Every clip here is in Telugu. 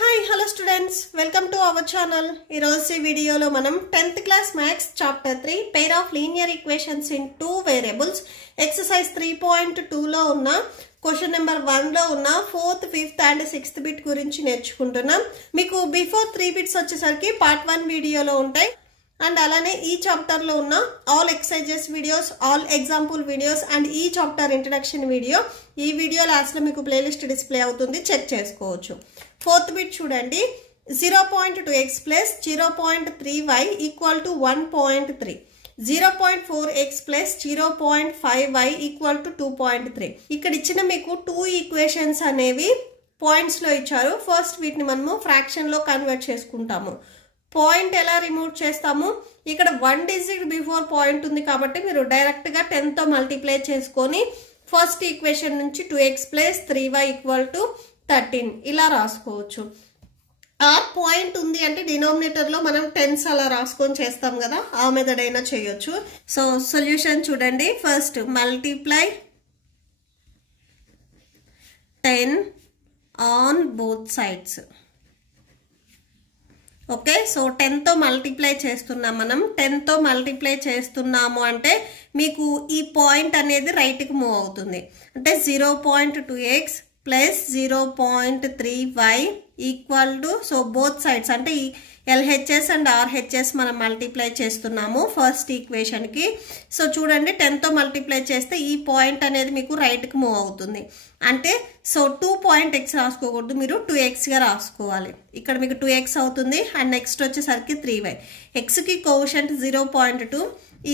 Hi, hello students. Welcome to our channel. In this video, we will 10th class Maths Chapter 3 Pair of Linear Equations in Two Variables Exercise 3.2 లో ఉన్న Question number 1 లో ఉన్న 4th, 5th and 6th bit గురించి నేర్చుకుంటున్నాం. మీకు before 3 bits వచ్చేసరికి part 1 వీడియోలో ఉంటాయి. అండ్ అలానే ఈ చాప్టర్ లో ఉన్న all exercises videos, all example videos and ఈ చాప్టర్ ఇంట్రడక్షన్ వీడియో ఈ వీడియో లాస్ట్ లో మీకు ప్లేలిస్ట్ డిస్ప్లే అవుతుంది, చెక్ చేసుకోవచ్చు. ఫోర్త్ బిట్ చూడండి, 0.2x plus 0.3y equal to 1.3, 0.4x plus 0.5y equal to 2.3. ఇక్కడ ఇచ్చిన మీకు టూ ఈక్వేషన్స్ అనేవి పాయింట్స్ లో ఇచ్చారు. ఫస్ట్ వీటిని మనము ఫ్రాక్షన్ లో కన్వర్ట్ చేసుకుంటాము. పాయింట్ ఎలా రిమూవ్ చేస్తాము, ఇక్కడ 1 డిజిట్ బిఫోర్ పాయింట్ ఉంది కాబట్టి మీరు డైరెక్ట్ గా 10 తో మల్టిప్లై చేసుకొని ఫస్ట్ ఈక్వేషన్ నుంచి 2x plus 3y equal to 13 ఇలా రాసుకోవచ్చు. ఆ పాయింట్ ఉంది అంటే డినామినేటర్ లో మనం టెన్స్ అలా రాసుకొని చేస్తాం కదా, ఆ మెథడ్ అయినా చేయొచ్చు. సో సొల్యూషన్ చూడండి, first multiply 10 on both sides. Okay, so 10 తో మల్టిప్లై చేస్తున్నాం. మనం 10 తో మల్టిప్లై చేస్తున్నాము అంటే మీకు ఈ పాయింట్ అనేది రైట్కి మూవ్ అవుతుంది. అంటే 0.2x plus 0.3y equal to, so both sides అంటే ఈ ఎల్హెచ్ఎస్ అండ్ ఆర్హెచ్ఎస్ మనం మల్టిప్లై చేస్తున్నాము ఫస్ట్ ఈక్వేషన్కి. సో చూడండి, 10 తో మల్టిప్లై చేస్తే ఈ పాయింట్ అనేది మీకు రైట్కి మూవ్ అవుతుంది. అంటే సో 2.x రాసుకోకూడదు, మీరు 2xగా రాసుకోవాలి. ఇక్కడ మీకు 2x అవుతుంది అండ్ నెక్స్ట్ వచ్చేసరికి 3y. ఎక్స్కి కోషంట్ 0.2,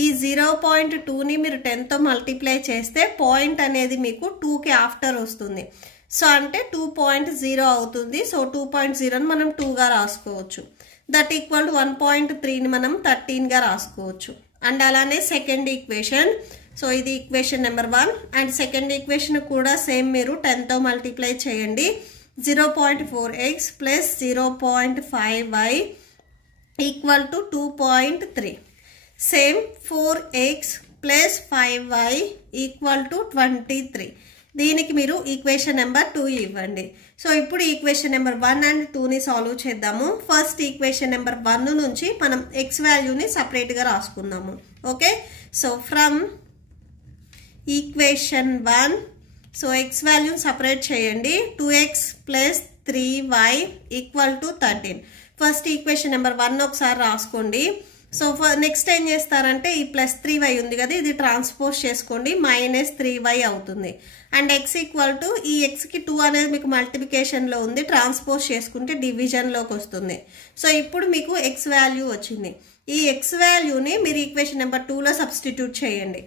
ఈ 0.2ని మీరు 10 తో మల్టిప్లై చేస్తే పాయింట్ అనేది మీకు 2కి ఆఫ్టర్ వస్తుంది. సో అంటే 2.0 అవుతుంది. సో 2.0ని మనం 2గా రాసుకోవచ్చు. దట్ ఈక్వల్ టు 1.3ని మనం 13గా రాసుకోవచ్చు. అండ్ అలానే సెకండ్ ఈక్వేషన్, సో ఇది equation number 1 and second equation కూడా సేమ్ మీరు 10 తో మల్టిప్లై చేయండి. 0.4x plus 0.5y equal to 2.3. Same 4x plus 5y equal to 23. దీనికి మీరు ఈక్వేషన్ నెంబర్ 2 ఇవ్వండి. సో ఇప్పుడు ఈక్వేషన్ నెంబర్ 1 అండ్ 2ని సాల్వ్ చేద్దాము. ఫస్ట్ ఈక్వేషన్ నెంబర్ 1 నుంచి మనం x వాల్యూని సపరేట్గా రాసుకుందాము. Okay, so from equation 1, so x వాల్యూని సపరేట్ చేయండి. 2x plus 3y equal to 13. First equation number 1 ఒకసారి రాసుకోండి. సో నెక్స్ట్ ఏం చేస్తారంటే ఈ ప్లస్ 3y ఉంది కదా, ఇది ట్రాన్స్పోజ్ చేసుకోండి, మైనస్ 3y అవుతుంది. అండ్ x ఈక్వల్ టు, ఈ xకి 2 అనేది మీకు మల్టిప్లికేషన్లో ఉంది, ట్రాన్స్పోజ్ చేసుకుంటే డివిజన్లోకి వస్తుంది. సో ఇప్పుడు మీకు x వాల్యూ వచ్చింది. ఈ x వాల్యూని మీరు ఈక్వేషన్ నెంబర్ 2లో సబ్స్టిట్యూట్ చేయండి.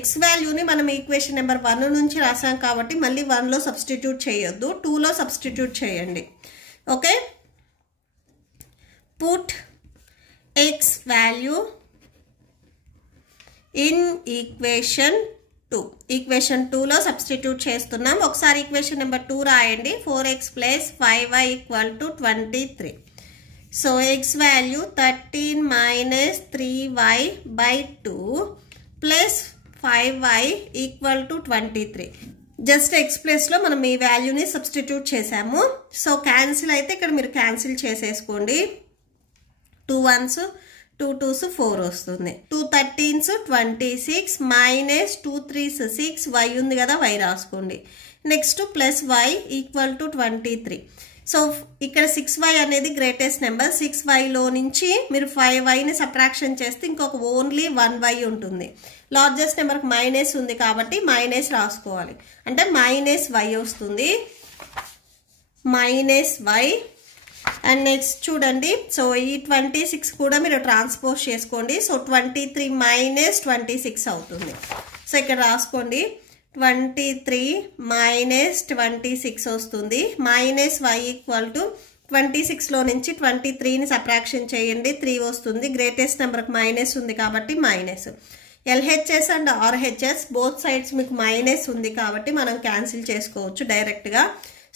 x వాల్యూని మనం ఈక్వేషన్ నెంబర్ 1 నుంచి రాసాం కాబట్టి మళ్ళీ 1లో సబ్స్టిట్యూట్ చేయొద్దు, 2లో సబ్స్టిట్యూట్ చేయండి. Okay, put x value in equation 2. Equation 2లో సబ్స్టిట్యూట్ చేస్తున్నాం. ఒకసారి ఈక్వేషన్ నెంబర్ 2 రాయండి. 4x plus 5y equal to 23. So x value 13 minus 3y by 2 plus 5y equal to 23. Just X ప్లేస్లో మనం ఈ వాల్యూని సబ్స్టిట్యూట్ చేసాము. సో క్యాన్సిల్ అయితే ఇక్కడ మీరు క్యాన్సిల్ చేసేసుకోండి. 2 1s 2 2s 4 వస్తుంది. 2 13s 26 మైనస్ 2 3s 6, y ఉంది కదా, y రాసుకోండి. Next plus y equal to 23. So ఇక్కడ 6y అనేది గ్రేటెస్ట్ నెంబర్. 6yలో నుంచి మీరు 5yని సబ్ట్రాక్షన్ చేస్తే ఇంకొక ఓన్లీ 1y ఉంటుంది. లార్జెస్ట్ నెంబర్కి మైనస్ ఉంది కాబట్టి మైనస్ రాసుకోవాలి. అంటే మైనస్ y వస్తుంది, మైనస్ y. అండ్ నెక్స్ట్ చూడండి, సో ఈ 26 కూడా మీరు ట్రాన్స్పోజ్ చేసుకోండి. సో 23 మైనస్ 26 అవుతుంది. సో ఇక్కడ రాసుకోండి, 23 మైనస్ 26 వస్తుంది. మైనస్ y ఈక్వల్ టు 26లో నుంచి 23ని సబ్ట్రాక్షన్ చేయండి, 3 వస్తుంది. గ్రేటెస్ట్ నెంబర్కి మైనస్ ఉంది కాబట్టి minus. LHS and RHS both sides మీకు మైనస్ ఉంది కాబట్టి మనం క్యాన్సిల్ చేసుకోవచ్చు డైరెక్ట్గా.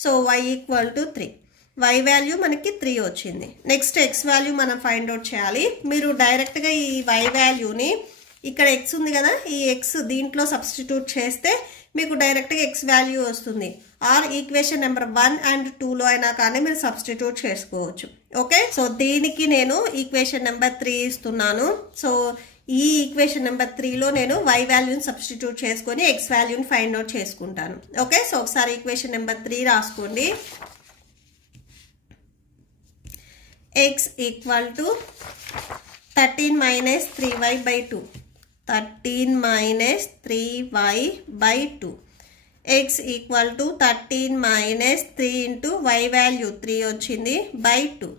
So y equal to 3. y value మనకి 3 వచ్చింది. నెక్స్ట్ x వాల్యూ మనం ఫైండ్ అవుట్ చేయాలి. మీరు డైరెక్ట్గా ఈ y వాల్యూని ఇక్కడ x ఉంది కదా, ఈ x దీంట్లో సబ్స్టిట్యూట్ చేస్తే మీకు డైరెక్ట్గా ఎక్స్ వాల్యూ వస్తుంది. ఆర్ ఈక్వేషన్ నెంబర్ 1 and 2లో అయినా కానీ మీరు సబ్స్టిట్యూట్ చేసుకోవచ్చు. ఓకే, సో దీనికి నేను ఈక్వేషన్ నెంబర్ 3 ఇస్తున్నాను. సో ఈ ఈక్వేషన్ నెంబర్ 3లో నేను y వాల్యూని సబ్స్టిట్యూట్ చేసుకొని x వాల్యూని ఫైండ్ అవుట్ చేసుకుంటాను. ఓకే, సో ఒకసారి ఈక్వేషన్ నెంబర్ 3 రాసుకోండి. x equal to 13 minus 3y by 2. 13 minus 3y by 2. x equal to 13 minus 3 into y value 3 వచ్చింది by 2.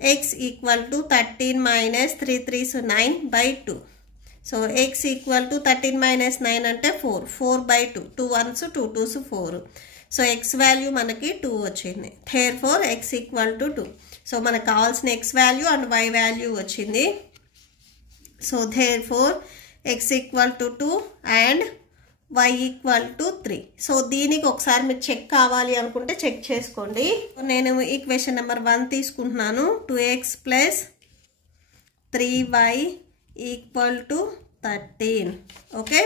x equal to 13 minus 3 3s 9 by 2. So x equal to 13 minus 9 అంటే 4. 4 by 2. 2 1s 2 2s 4. So x value మనకి 2 వచ్చింది. therefore x equal to 2. So మనకు కావాల్సిన x value and y value వచ్చింది. So therefore x equal to 2 and y equal to 3. So దీనికి ఒకసారి మీరు చెక్ కావాలి అనుకుంటే చెక్ చేసుకోండి. నేను ఈక్వేషన్ నెంబర్ 1 తీసుకుంటున్నాను. 2x plus 3y equal to 13. Okay,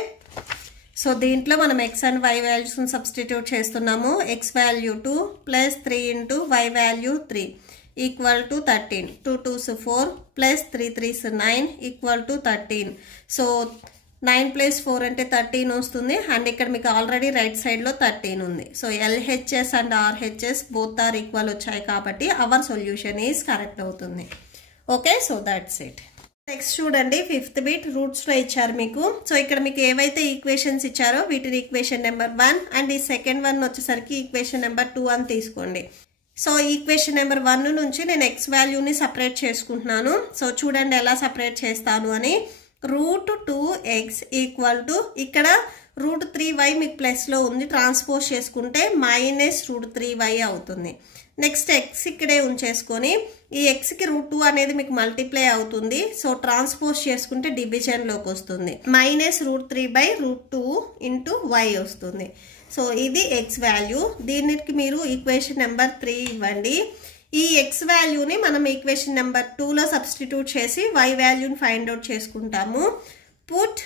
so దీంట్లో మనం x అండ్ y వాల్యూస్ని సబ్స్టిట్యూట్ చేస్తున్నాము. x value 2 plus 3 into y value 3 equal to 13. 2 2s 4 plus 3 3s 9 equal to 13. So 9 plus 4 అంటే 13 వస్తుంది. అండ్ ఇక్కడ మీకు ఆల్రెడీ రైట్ సైడ్లో 13 ఉంది. So LHS and RHS both are equal వచ్చాయి కాబట్టి అవర్ సొల్యూషన్ ఈజ్ కరెక్ట్ అవుతుంది. Okay, so that's it. Next చూడండి, 5th బిట్ రూట్స్లో ఇచ్చారు మీకు. సో ఇక్కడ మీకు ఏవైతే ఈక్వేషన్స్ ఇచ్చారో వీటిని ఈక్వేషన్ నెంబర్ 1 అండ్ ఈ సెకండ్ వన్ వచ్చేసరికి ఈక్వేషన్ నెంబర్ 2 అని తీసుకోండి. సో ఈక్వేషన్ నెంబర్ 1 నుంచి నేను ఎక్స్ వాల్యూని సపరేట్ చేసుకుంటున్నాను. సో చూడండి ఎలా సపరేట్ చేస్తాను అని. √2x ఈక్వల్ టు ఇక్కడ √3y మీకు ప్లస్లో ఉంది, ట్రాన్స్పోజ్ చేసుకుంటే -√3y అవుతుంది. నెక్స్ట్ ఎక్స్ ఇక్కడే ఉంచేసుకొని ఈ ఎక్స్కి √2 అనేది మీకు మల్టిప్లై అవుతుంది. సో ట్రాన్స్పోజ్ చేసుకుంటే డివిజన్లోకి వస్తుంది. -√3/√2 ఇంటూ y వస్తుంది. సో ఇది ఎక్స్ వాల్యూ. దీనికి మీరు ఈక్వేషన్ నెంబర్ 3 ఇవ్వండి. ఈ ఎక్స్ వాల్యూని మనం ఈక్వేషన్ నెంబర్ 2లో సబ్స్టిట్యూట్ చేసి y వాల్యూని ఫైండ్ అవుట్ చేసుకుంటాము. Put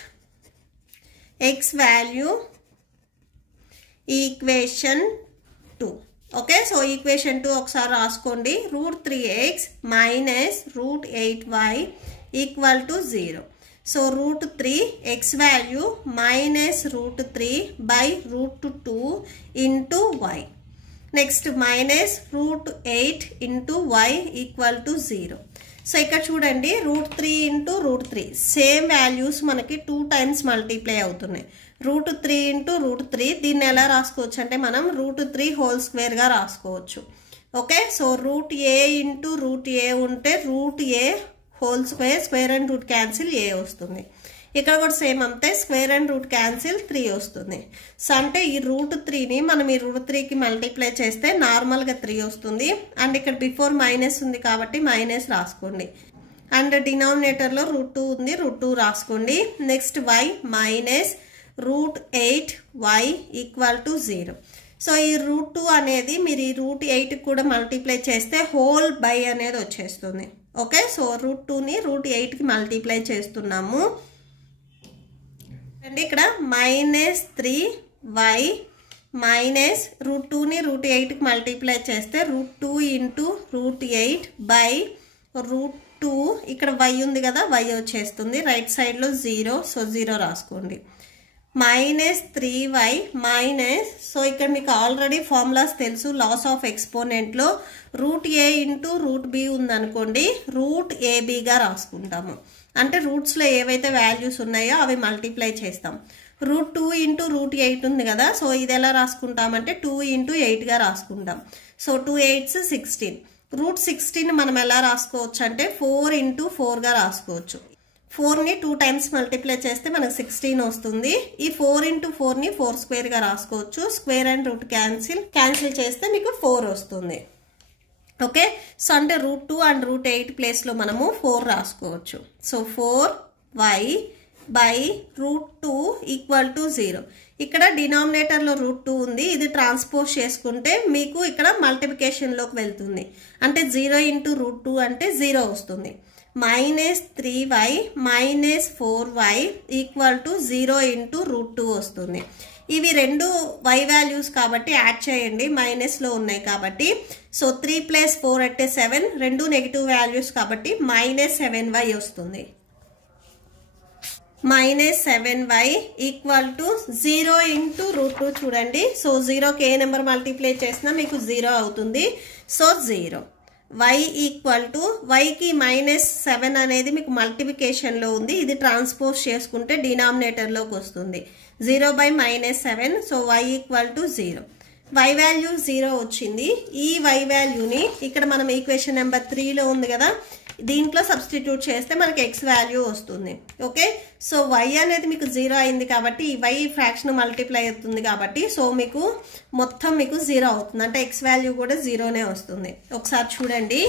X value equation 2. Okay, so equation 2 ఒకసారి రాసుకోండి. √3x minus √8y equal to 0. So √3 X value -√3/√2 into y. Next -√8 into y equal to 0. So ఇక్కడ చూడండి, √3 ఇంటూ √3 సేమ్ వాల్యూస్ మనకి 2 టైమ్స్ మల్టిప్లై అవుతున్నాయి. √3 ఇంటూ √3 దీన్ని ఎలా రాసుకోవచ్చు అంటే మనం √3 హోల్ స్క్వేర్గా రాసుకోవచ్చు. Okay, so √a into √a ఉంటే √a whole square, square and root cancel a వస్తుంది. ఇక్కడ కూడా సేమ్ అంతే, స్క్వేర్ అండ్ రూట్ క్యాన్సిల్ 3 వస్తుంది. సో అంటే ఈ √3ని మనం ఈ √3కి మల్టిప్లై చేస్తే నార్మల్గా 3 వస్తుంది. అండ్ ఇక్కడ బిఫోర్ మైనస్ ఉంది కాబట్టి మైనస్ రాసుకోండి. అండ్ డినామినేటర్లో √2 ఉంది, √2 రాసుకోండి. Next y -√8y equal to 0. So ఈ √2 అనేది మీరు ఈ √8కి కూడా మల్టిప్లై చేస్తే హోల్ బై అనేది వచ్చేస్తుంది. ఓకే, సో √2ని √8కి మల్టిప్లై చేస్తున్నాము. అండి ఇక్కడ -3y మైనస్ √2ని √8కి మల్టిప్లై చేస్తే √2 ఇంటూ √8/√2 ఇక్కడ y ఉంది కదా, y వచ్చేస్తుంది. రైట్ సైడ్లో 0, సో 0 రాసుకోండి. -3y మైనస్, సో ఇక్కడ మీకు ఆల్రెడీ ఫార్ములాస్ తెలుసు. లాస్ ఆఫ్ ఎక్స్పోనెంట్లో √a ఇంటూ √b ఉందనుకోండి, √ab రాసుకుంటాము. అంటే రూట్స్లో ఏవైతే వాల్యూస్ ఉన్నాయో అవి మల్టిప్లై చేస్తాం. √2 ఇంటూ √8 ఉంది కదా, సో ఇది ఎలా రాసుకుంటామంటే 2 ఇంటూ 8గా రాసుకుంటాం. So 2 8s 16. √16 మనం ఎలా రాసుకోవచ్చు అంటే 4 ఇంటూ 4గా రాసుకోవచ్చు. 4ని 2 టైమ్స్ మల్టిప్లై చేస్తే మనకు 16 వస్తుంది. ఈ 4 ఇంటూ 4ని 4 స్క్వేర్గా రాసుకోవచ్చు. స్క్వేర్ అండ్ రూట్ క్యాన్సిల్ చేస్తే మీకు 4 వస్తుంది. ఓకే, సో అంటే √2 అండ్ √8 ప్లేస్లో మనము 4 రాసుకోవచ్చు. So 4y/√2 equal to 0. ఇక్కడ డినామినేటర్లో √2 ఉంది, ఇది ట్రాన్స్పోజ్ చేసుకుంటే మీకు ఇక్కడ మల్టిప్లికేషన్లోకి వెళ్తుంది. అంటే 0 ఇంటూ √2 అంటే 0 వస్తుంది. -3y -4y equal to 0 into √2 వస్తుంది. ఇవి రెండు y వాల్యూస్ కాబట్టి యాడ్ చేయండి, మైనస్లో ఉన్నాయి కాబట్టి. సో 3 + 4 అంటే 7, రెండు నెగిటివ్ వాల్యూస్ కాబట్టి -7y వస్తుంది. -7y = 0 × √2 చూడండి. సో 0కి ఏ నెంబర్ మల్టిప్లై చేసినా మీకు 0 అవుతుంది. సో 0. y = yకి -7 అనేది మీకు మల్టిప్లికేషన్లో ఉంది, ఇది ట్రాన్స్పోజ్ చేసుకుంటే డినామినేటర్లోకి వస్తుంది. 0/-7. So y = 0. y వాల్యూ 0 వచ్చింది. ఈ y వాల్యూని ఇక్కడ మనం ఈక్వేషన్ నెంబర్ 3లో ఉంది కదా, దీంట్లో సబ్స్టిట్యూట్ చేస్తే మనకి x వాల్యూ వస్తుంది. ఓకే, సో y అనేది మీకు 0 అయింది కాబట్టి ఈ y ఫ్రాక్షన్ మల్టిప్లై అవుతుంది కాబట్టి సో మీకు మొత్తం మీకు 0 అవుతుంది, అంటే x వాల్యూ కూడా 0నే వస్తుంది. ఒకసారి చూడండి.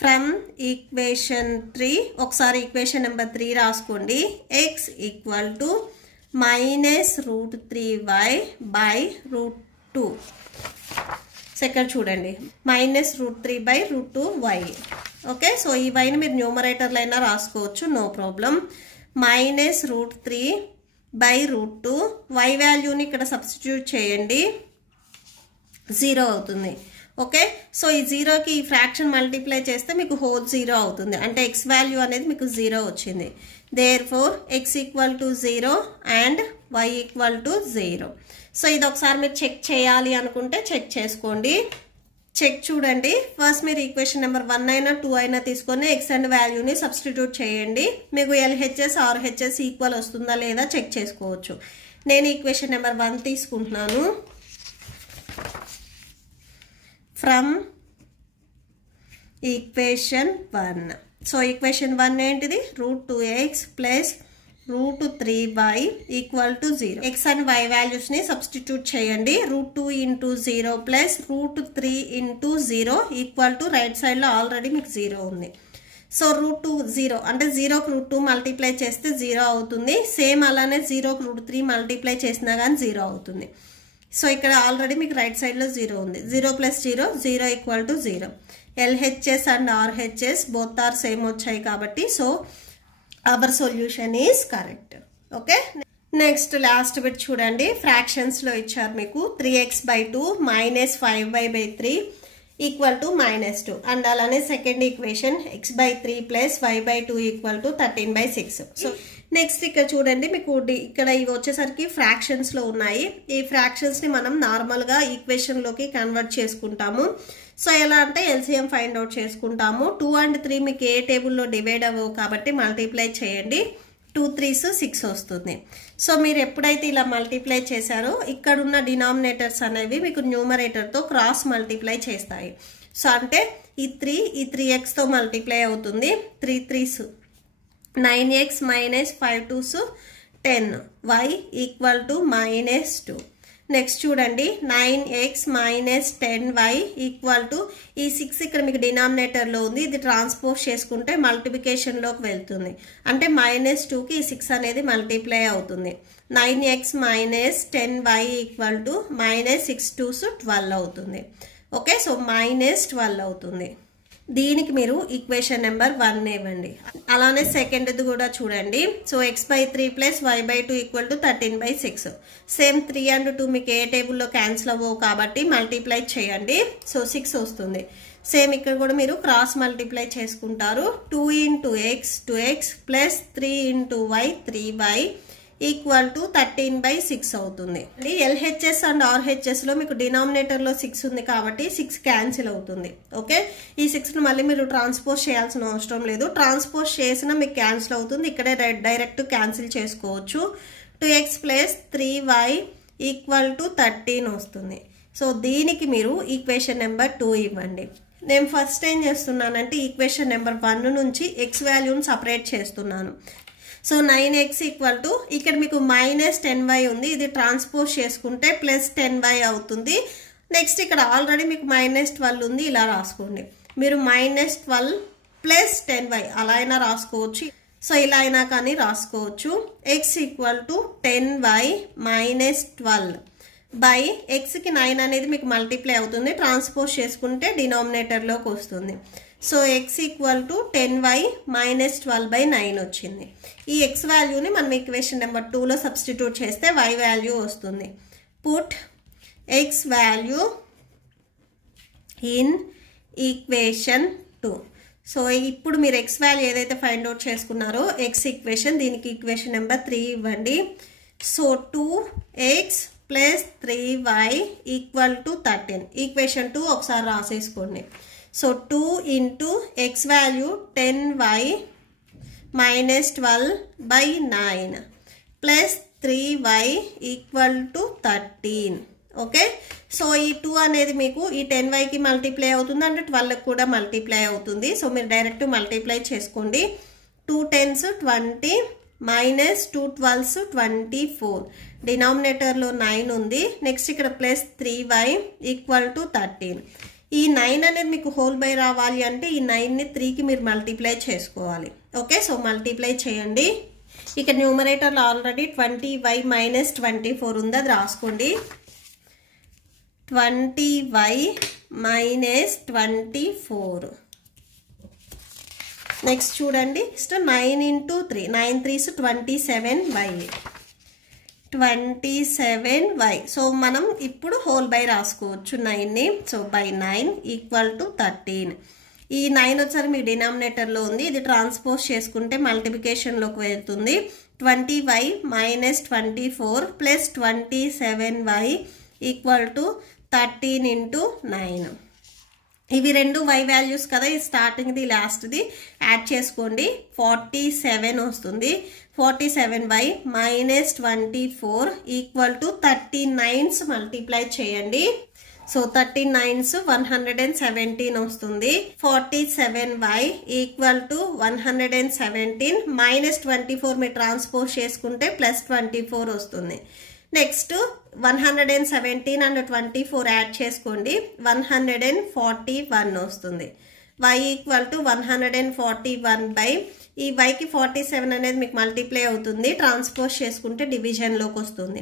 ఫ్రమ్ ఈక్వేషన్ 3 ఒకసారి ఈక్వేషన్ నెంబర్ 3 రాసుకోండి. x = -√3y/√2. సెకండ్ చూడండి, -√3/√2y. ఓకే, సో ఈ వైని మీరు న్యూమరేటర్లో అయినా రాసుకోవచ్చు, నో ప్రాబ్లం. -√3/√2 y వాల్యూని ఇక్కడ సబ్స్టిట్యూట్ చేయండి, 0 అవుతుంది. ఓకే, సో ఈ 0కి ఈ ఫ్రాక్షన్ మల్టిప్లై చేస్తే మీకు హోల్ 0 అవుతుంది, అంటే x వాల్యూ అనేది మీకు 0 వచ్చింది. Therefore x = 0 and y = 0. So ఇది ఒకసారి మీరు చెక్ చేయాలి అనుకుంటే చెక్ చేసుకోండి. చెక్ చూడండి. ఫస్ట్ మీరు ఈక్వేషన్ నెంబర్ 1 అయినా 2 అయినా తీసుకొని x అండ్ వాల్యూని సబ్స్టిట్యూట్ చేయండి, మీకు LHS RHS ఈక్వల్ వస్తుందా లేదా చెక్ చేసుకోవచ్చు. నేను ఈక్వేషన్ నెంబర్ 1 తీసుకుంటున్నాను. From equation 1. సో ఈక్వేషన్ 1 ఏంటిది? √2x + √3y = 0. x అండ్ y వాల్యూస్ని సబ్స్టిట్యూట్ చేయండి. √2 × 0 + √3 × 0 = రైట్ సైడ్లో ఆల్రెడీ మీకు 0 ఉంది. సో √2 0 అంటే 0కి √2 మల్టిప్లై చేస్తే 0 అవుతుంది. సేమ్ అలానే 0కి √3 మల్టిప్లై చేసినా కానీ 0 అవుతుంది. సో ఇక్కడ ఆల్రెడీ మీకు రైట్ సైడ్లో 0 ఉంది. 0 + 0 0 = 0. LHS and RHS both are same వచ్చాయి కాబట్టి so our solution is correct. Okay, next last bit చూడండి. ఫ్రాక్షన్స్లో ఇచ్చారు మీకు 3x/2 -5y/3 = -2 అండ్ అలానే second equation x/3 + y/2 = 13/6. So next ఇక్కడ చూడండి, మీకు ఇక్కడ ఇవి వచ్చేసరికి ఫ్రాక్షన్స్లో ఉన్నాయి. ఈ ఫ్రాక్షన్స్ని మనం నార్మల్గా ఈక్వేషన్లోకి కన్వర్ట్ చేసుకుంటాము. సో ఎలా అంటే LCM ఫైండ్ అవుట్ చేసుకుంటాము. 2 and 3 మీకు ఏ టేబుల్లో డివైడ్ అవ్వవు కాబట్టి మల్టిప్లై చేయండి. 2 3s 6 వస్తుంది. సో మీరు ఎప్పుడైతే ఇలా మల్టిప్లై చేశారో ఇక్కడున్న డినామినేటర్స్ అనేవి మీకు న్యూమరేటర్తో క్రాస్ మల్టిప్లై చేస్తాయి. సో అంటే ఈ 3 ఈ 3x మల్టిప్లై అవుతుంది. 3 3s 9x - 5 2s 10 y = -2. Next చూడండి, 9x - 10y = ఈ 6 ఇక్కడ మీకు డినామినేటర్లో ఉంది, ఇది ట్రాన్స్పోజ్ చేసుకుంటే మల్టిప్లికేషన్లోకి వెళ్తుంది, అంటే -2కి ఈ 6 అనేది మల్టిప్లై అవుతుంది. 9x - 10y = -6 2s 12 అవుతుంది. ఓకే, సో -12 అవుతుంది. దీనికి మీరు ఈక్వేషన్ నెంబర్ 1 ఇవ్వండి. అలానే సెకండ్ది కూడా చూడండి. So x/3 + y/2 = 13/6. Same 3 and 2 మీకు ఏ టేబుల్లో క్యాన్సిల్ అవ్వవు కాబట్టి మల్టిప్లై చేయండి. సో 6 వస్తుంది. సేమ్ ఇక్కడ కూడా మీరు క్రాస్ మల్టిప్లై చేసుకుంటారు. 2 × x 2x + 3 × y 3y = 13/6 అవుతుంది. LHS అండ్ RHSలో మీకు డినామినేటర్లో 6 ఉంది కాబట్టి 6 క్యాన్సిల్ అవుతుంది. ఓకే, ఈ 6ను మళ్ళీ మీరు ట్రాన్స్పోజ్ చేయాల్సిన అవసరం లేదు, ట్రాన్స్పోజ్ చేసినా మీకు క్యాన్సిల్ అవుతుంది, ఇక్కడే డైరెక్ట్ క్యాన్సిల్ చేసుకోవచ్చు. 2x + 3y = 13 వస్తుంది. సో దీనికి మీరు ఈక్వేషన్ నెంబర్ 2 ఇవ్వండి. నేను ఫస్ట్ ఏం చేస్తున్నానంటే ఈక్వేషన్ నెంబర్ 1 నుంచి x వాల్యూని సపరేట్ చేస్తున్నాను. సో 9x = ఇక్కడ మీకు -10y ఉంది, ఇది ట్రాన్స్పోజ్ చేసుకుంటే +10y అవుతుంది. నెక్స్ట్ ఇక్కడ ఆల్రెడీ మీకు -12 ఉంది, ఇలా రాసుకోండి. మీరు -12 + 10y అలా అయినా రాసుకోవచ్చు, సో ఇలా అయినా కానీ రాసుకోవచ్చు. x = 10y - 12 బై xకి 9 అనేది మీకు మల్టిప్లై అవుతుంది, ట్రాన్స్పోజ్ చేసుకుంటే డినామినేటర్లోకి వస్తుంది. So x equal to 10y minus 12/9 వచ్చింది. ఈ x వాల్యూని మనం ఈక్వేషన్ నెంబర్ 2లో సబ్స్టిట్యూట్ చేస్తే y వాల్యూ వస్తుంది. Put x value in equation 2. So ఇప్పుడు మీరు x వాల్యూ ఏదైతే ఫైండ్ అవుట్ చేసుకున్నారో x ఈక్వేషన్, దీనికి ఈక్వేషన్ నెంబర్ 3 ఇవ్వండి. So 2x plus 3y equal to 13. Equation 2 ఒకసారి రాసేసుకోండి. So 2 into x value 10y minus 12/9 plus 3y equal to 13. Okay, so ఈ 2 అనేది మీకు ఈ 10yకి మల్టిప్లై అవుతుంది అంటే 12కి కూడా మల్టిప్లై అవుతుంది. సో మీరు డైరెక్ట్ మల్టిప్లై చేసుకోండి. 2 10s 20 మైనస్ 2 12s 24. డినామినేటర్లో 9 ఉంది. నెక్స్ట్ ఇక్కడ ప్లస్ 3y ఈక్వల్ టు 13. ఈ 9 అనేది మీకు హోల్ బై రావాలి అంటే ఈ 9ని 3కి మీరు మల్టిప్లై చేసుకోవాలి. ఓకే, సో మల్టిప్లై చేయండి. ఇక న్యూమరేటర్లో ఆల్రెడీ 20y మైనస్ 24 ఉంది, అది రాసుకోండి. 20y minus 24. నెక్స్ట్ చూడండి, 9 into 3, 9 3s 27y. 27y. So మనం ఇప్పుడు హోల్ బై రాసుకోవచ్చు 9ని. So by 9 equal to 13. ఈ 9 వచ్చారు మీ డినామినేటర్లో ఉంది, ఇది ట్రాన్స్పోజ్ చేసుకుంటే మల్టిప్లికేషన్లోకి వెళ్తుంది. 20y minus 24 plus 27y equal to 13 into 9. ఇవి రెండు y వాల్యూస్ కదా, ఈ స్టార్టింగ్ది లాస్ట్ది యాడ్ చేసుకోండి. 47 వస్తుంది. 47y minus 24 equal to 39s multiply చేయండి. సో 39s 117 వస్తుంది. 47y ఈక్వల్ టు 117 మైనస్ 24 మీరు ట్రాన్స్పోజ్ చేసుకుంటే ప్లస్ 24 వస్తుంది. నెక్స్ట్ 117 అండ్ 24 యాడ్ చేసుకోండి, 141 వస్తుంది. y ఈక్వల్ టు 141 బై ఈ yకి 47 అనేది మీకు మల్టిప్లై అవుతుంది, ట్రాన్స్పోజ్ చేసుకుంటే డివిజన్లోకి వస్తుంది.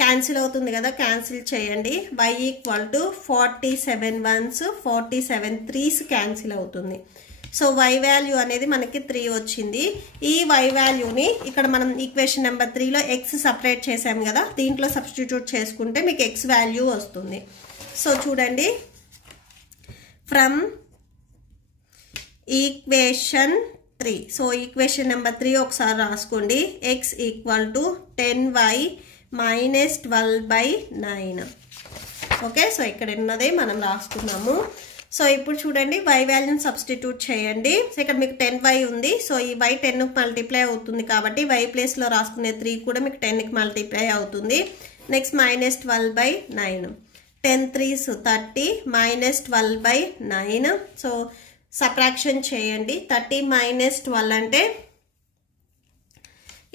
క్యాన్సిల్ అవుతుంది కదా, క్యాన్సిల్ చేయండి. y equal to 47 1s 47 3s cancel అవుతుంది. సో y వాల్యూ అనేది మనకి 3 వచ్చింది. ఈ y వాల్యూని ఇక్కడ మనం ఈక్వేషన్ నెంబర్ 3లో x సపరేట్ చేసాం కదా, దీంట్లో సబ్స్టిట్యూట్ చేసుకుంటే మీకు x వాల్యూ వస్తుంది. సో చూడండి, from equation 3. So equation number 3 ఒకసారి రాసుకోండి. x equal to 10y minus 12/9. Okay, so ఇక్కడ ఉన్నదే మనం రాసుకున్నాము. సో ఇప్పుడు చూడండి, y వాల్యూని సబ్స్టిట్యూట్ చేయండి. సో ఇక్కడ మీకు 10y ఉంది. సో ఈ y 10కి మల్టిప్లై అవుతుంది కాబట్టి y ప్లేస్లో రాసుకునే 3 కూడా మీకు 10కి మల్టిప్లై అవుతుంది. Next minus 12/9. 10 3s 30 minus 12/9. So subtraction చేయండి. 30 మైనస్ 12 అంటే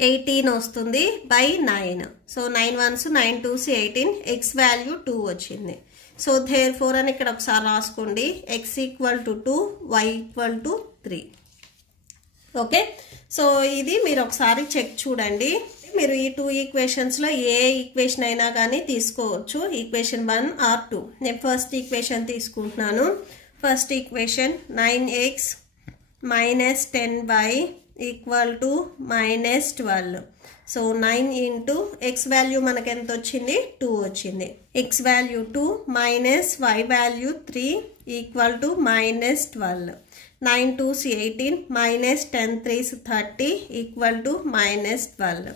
18 వస్తుంది by 9. So 9 1s 9 2s 18. x value 2 వచ్చింది. సో therefore అని ఇక్కడ ఒకసారి రాసుకోండి, x equal to 2, y equal to 3. Okay, so ఇది మీరు ఒకసారి చెక్ చూడండి. మీరు ఈ 2 ఈక్వేషన్స్లో ఏ ఈక్వేషన్ అయినా కానీ తీసుకోవచ్చు, ఈక్వేషన్ 1 ఆర్ 2. నేను ఫస్ట్ ఈక్వేషన్ తీసుకుంటున్నాను. First equation 9x minus 10y equal to minus 12. So 9 into x value మనకు ఎంత వచ్చింది, 2 వచ్చింది. x value 2 minus y value 3 equal to minus 12. 9 2s 18 minus 10 3s 30 equal to minus 12.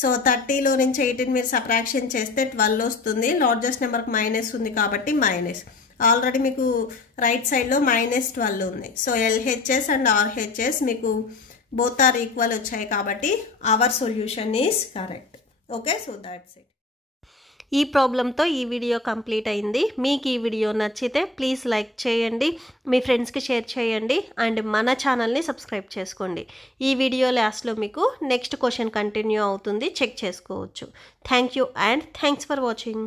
So 30లో నుంచి 18 మీరు సబ్ట్రాక్షన్ చేస్తే 12 వస్తుంది. లార్జెస్ట్ నెంబర్కి మైనస్ ఉంది కాబట్టి మైనస్. ఆల్రెడీ మీకు రైట్ సైడ్లో మైనస్ 12 ఉంది. సో LHS అండ్ RHS మీకు both are equal వచ్చాయి కాబట్టి our solution is correct. Okay, so that's it. ఈ ప్రాబ్లంతో ఈ వీడియో కంప్లీట్ అయింది. మీకు ఈ వీడియో నచ్చితే ప్లీజ్ లైక్ చేయండి, మీ ఫ్రెండ్స్కి షేర్ చేయండి అండ్ మన ఛానల్ని సబ్స్క్రైబ్ చేసుకోండి. ఈ వీడియో లాస్ట్లో మీకు నెక్స్ట్ క్వశ్చన్ కంటిన్యూ అవుతుంది, చెక్ చేసుకోవచ్చు. Thank you and thanks for watching.